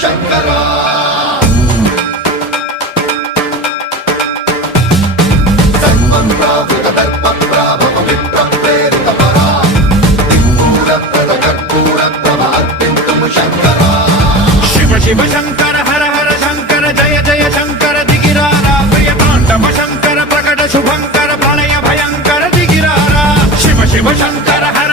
శంకరా సర్వం ప్రావృత దర్ప ప్రాభవ విప్ర ప్రేరిత పరా దిక్పూర ప్రద కర్పూర ప్రభ అర్పింతుము శంకరా శివ శివ శంకర హర హర శంకర జయ జయ శంకర దిగిరారా ప్రియ తాండవ శంకర ప్రకట శుభంకర ప్రళయ భయంకర దిగిరారా శివ శివ శంకర హర